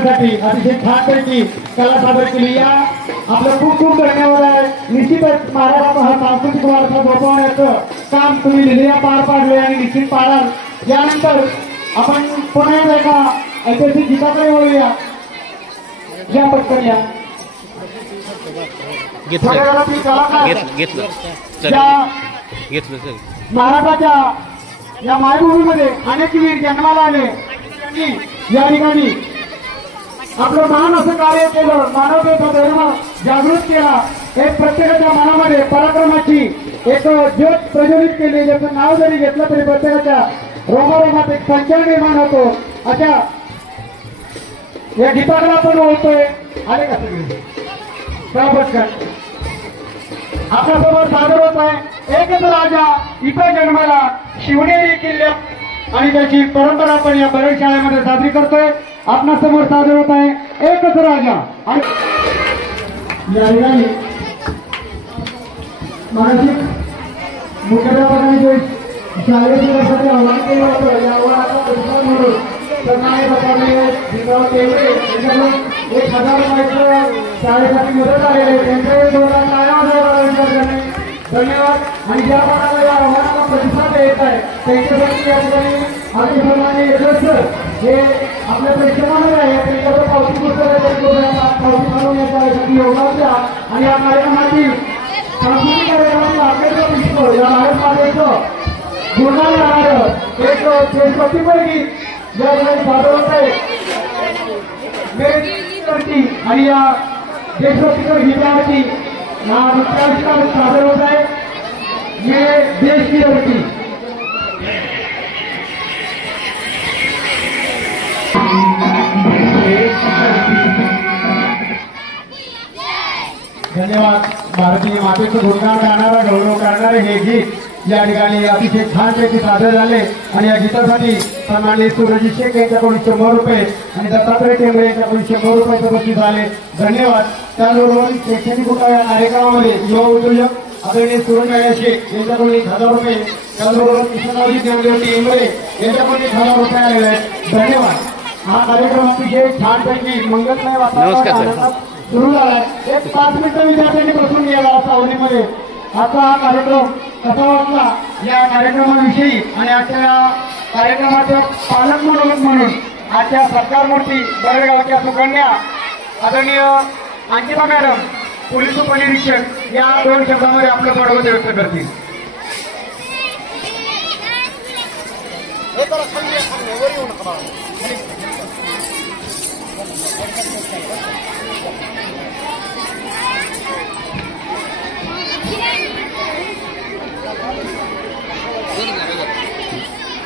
मुलांसाठी अतिशय छानपैकी कला सादर केली. या आपलं खूप खूप धन्यवाद आहे. निश्चितच महाराष्ट्राचा हा सांस्कृतिक वारसा जपवण्याचं काम तुम्ही लिहिल्या पार पाडले आणि निश्चित पाडाल. यानंतर आपण पुन्हा एका ऐतिहासिक गीताकडे वळूया. या पटकन या महाराष्ट्राच्या या मायभूमीमध्ये अनेक वीर जन्माला आले. या ठिकाणी आपलं महान असं कार्य केलं. मानवतेचा धर्म जागृत केला. एक प्रत्येकाच्या मनामध्ये पराक्रमाची एक ज्योत प्रज्वलित केली. ज्याचं नाव जरी घेतलं तरी प्रत्येकाच्या रोमारोमात एक संचार निर्माण होतो. अशा या गीताकडे आपण बोलतोय. आले का सगळे पटकन आपल्यासोबत सादर होत आहे एकच राजा इथं जन्माला शिवनेरी किल्ल्यात आणि त्याची परंपरा आपण या बरेच शाळेमध्ये साजरी करतोय. आपणासमोर सादर होत आहे एकच राजा. आणि या ठिकाणी मानसिक मुख्याध्यापकांनी जे शालेय शिक्षणासाठी आव्हान केलं होतं यावर आता प्रतिसाद म्हणून सरकारने बजावले 1000 रुपयाचं शाळेसाठी मदत आलेली आहे. त्यांच्यावर धन्यवाद. आणि ज्या प्रकारे या आव्हानाला प्रतिसाद देत आहे त्यांच्यासाठी या ठिकाणी आधी सन्माननीय यशवंत सर हे आपल्या परिश्रमामध्ये आहे. त्यांच्यावर पावती पावती घालून या शाळेसाठी योगदान द्या. आणि या कार्यक्रमाची सांस्कृतिक कार्यक्रमाची आपल्याला दिसतो या भारत मातेचं गुणगान राहणारं एक देशभक्तीपर गीत या ठिकाणी सादर होत आहे. आणि या देशभक्तीपर गीतावरती नृत्याविष्कार सादर होत आहे. ये देश की धरती. धन्यवाद. भारतीय मातेचं गुणगान गाणारा गौरव करणारे हे गीत या ठिकाणी अतिशय छानपैकी सादर झाले. आणि या गीतासाठी सन्माननीय सुरजित शेख यांच्याकडून 100 रुपये आणि दत्तात्रय टेंबरे यांच्याकडून 100 रुपयाचे बक्षीस झाले. धन्यवाद. त्याचबरोबर शैक्षणिक या कार्यक्रमामध्ये युवा उद्योजक आदरणीय सूरज शेख यांच्याकडून 1000 रुपये. त्याचबरोबर कृष्णरावजी टेंबरे यांच्याकडून 1000 रुपये आलेले आहेत. धन्यवाद. हा कार्यक्रम अतिशय छानपैकी मंगलमय वातावरणात सुरू झालाय. एक 5 मिनिटं विद्यार्थ्यांनी बसून गेला सावलीमध्ये. आता हा कार्यक्रम कसा वाटला या कार्यक्रमाविषयी आणि आजच्या कार्यक्रमाचं पालक म्हणून आजच्या सरकारमूर्ती बरडगावच्या सुकन्या आदरणीय अंकिता मॅडम पोलीस उपनिरीक्षक या 2 शब्दामध्ये आपलं स्वागत व्यक्त करतील.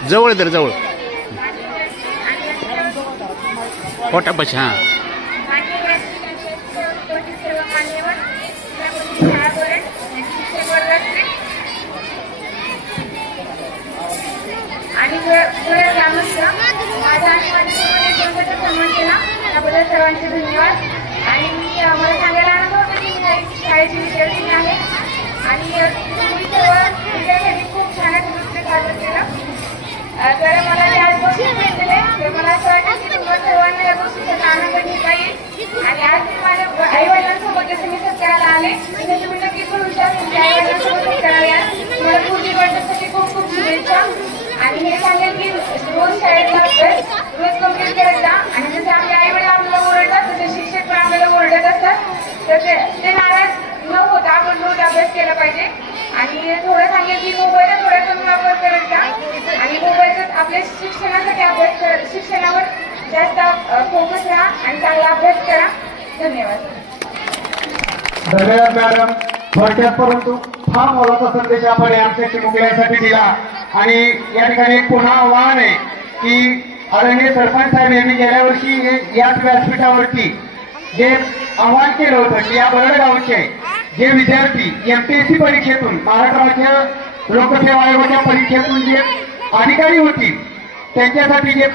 जवळ तर जवळ पोटापाशी. हा आणि माझ्या सन्मान केला त्याबद्दल सर्वांचे धन्यवाद. आणि मला सांगायला आनंद होता की मी शाळेची विद्यार्थी आहे आणि तुम्ही सर्व विद्यार्थ्यांनी खूप छान नृत्य सादर केलं. तर मला या गोष्टी भेटले तर मला असं वाटतं की तुम्हाला सर्वांना या गोष्टीचा आनंद घेता येईल. आणि आज मी माझ्या आई वडिलांसोबत जसं मी सत्काराला आले तसे तुम्ही नक्कीच तुमच्या आई वडिलांसोबत सत्काराला या. तुम्हाला पुढील वर्षासाठी खूप खूप शुभेच्छा. आणि हे सांगेल की रोज शाळेत अभ्यास रोज कम्प्लीट करत जा. आणि जसे आपले आई वडील आपल्याला ओरडतात तसे शिक्षक पण आपल्याला ओरडत असतात तर ते नाराज न होता आपण रोज अभ्यास केला पाहिजे. आणि थोडं सांगेल की मोबाईलचा थोडा कमी वापर करत जा. आणि मोबाईलचा आपल्या शिक्षणासाठी शिक्षणावर जास्त फोकस राहा आणि चांगला अभ्यास करा. धन्यवाद. धन्यवाद मॅडम. थोडक्यात परंतु हा मोलाचा संदेश आपण आमच्या चिमुकल्यांसाठी दिला. आणि या ठिकाणी पुन्हा आव्हान आहे की आदरणीय सरपंच साहेब यांनी गेल्या वर्षी याच व्यासपीठावरती जे आव्हान केलं होतं की या बरडगावचे जे विद्यार्थी MPSC परीक्षेतून महाराष्ट्र राज्य लोकसेवा आयोगाच्या परीक्षेतून जे अधिकारी होतील त्यांच्यासाठी जे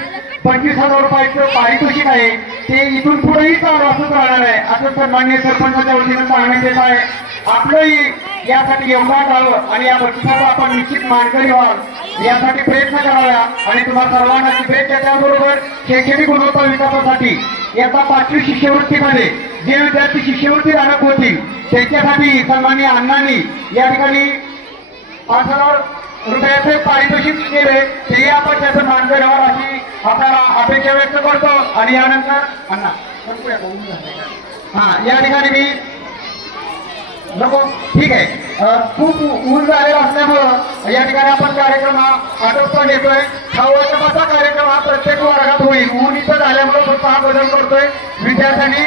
25,000 रुपयाचं पारितोषिक आहे ते इथून पुढेही चालू असंच राहणार आहे असं सन्माननीय सरपंचाच्या वतीनं सांगण्यात येत आहे. आपलंही यासाठी योगदान द्यावं आणि या बक्षिसाचा आपण निश्चित मानकरी व्हाल यासाठी प्रयत्न करावा. आणि तुम्हाला सर्वांना शुभेच्छा. त्याबरोबर शैक्षणिक गुणवत्ता विकासासाठी इयत्ता 5वी शिष्यवृत्तीमध्ये जे विद्यार्थी शिष्यवृत्ती धारक होतील त्यांच्यासाठी सन्माननीय अण्णांनी या ठिकाणी 5,000 रुपयाचे पारितोषिक केले तेही आपण त्याचं मान करावं अशी आपल्याला अपेक्षा व्यक्त करतो. आणि यानंतर अण्णा या ठिकाणी मी नको ठीक आहे खूप ऊन झालेला असल्यामुळं या ठिकाणी आपण कार्यक्रम हा आटोपता घेतोय. खाऊचा कार्यक्रम हा प्रत्येक वर्गात होईल. ऊन इथं झाल्यामुळे फक्त हा बदल करतोय विद्यार्थ्यांनी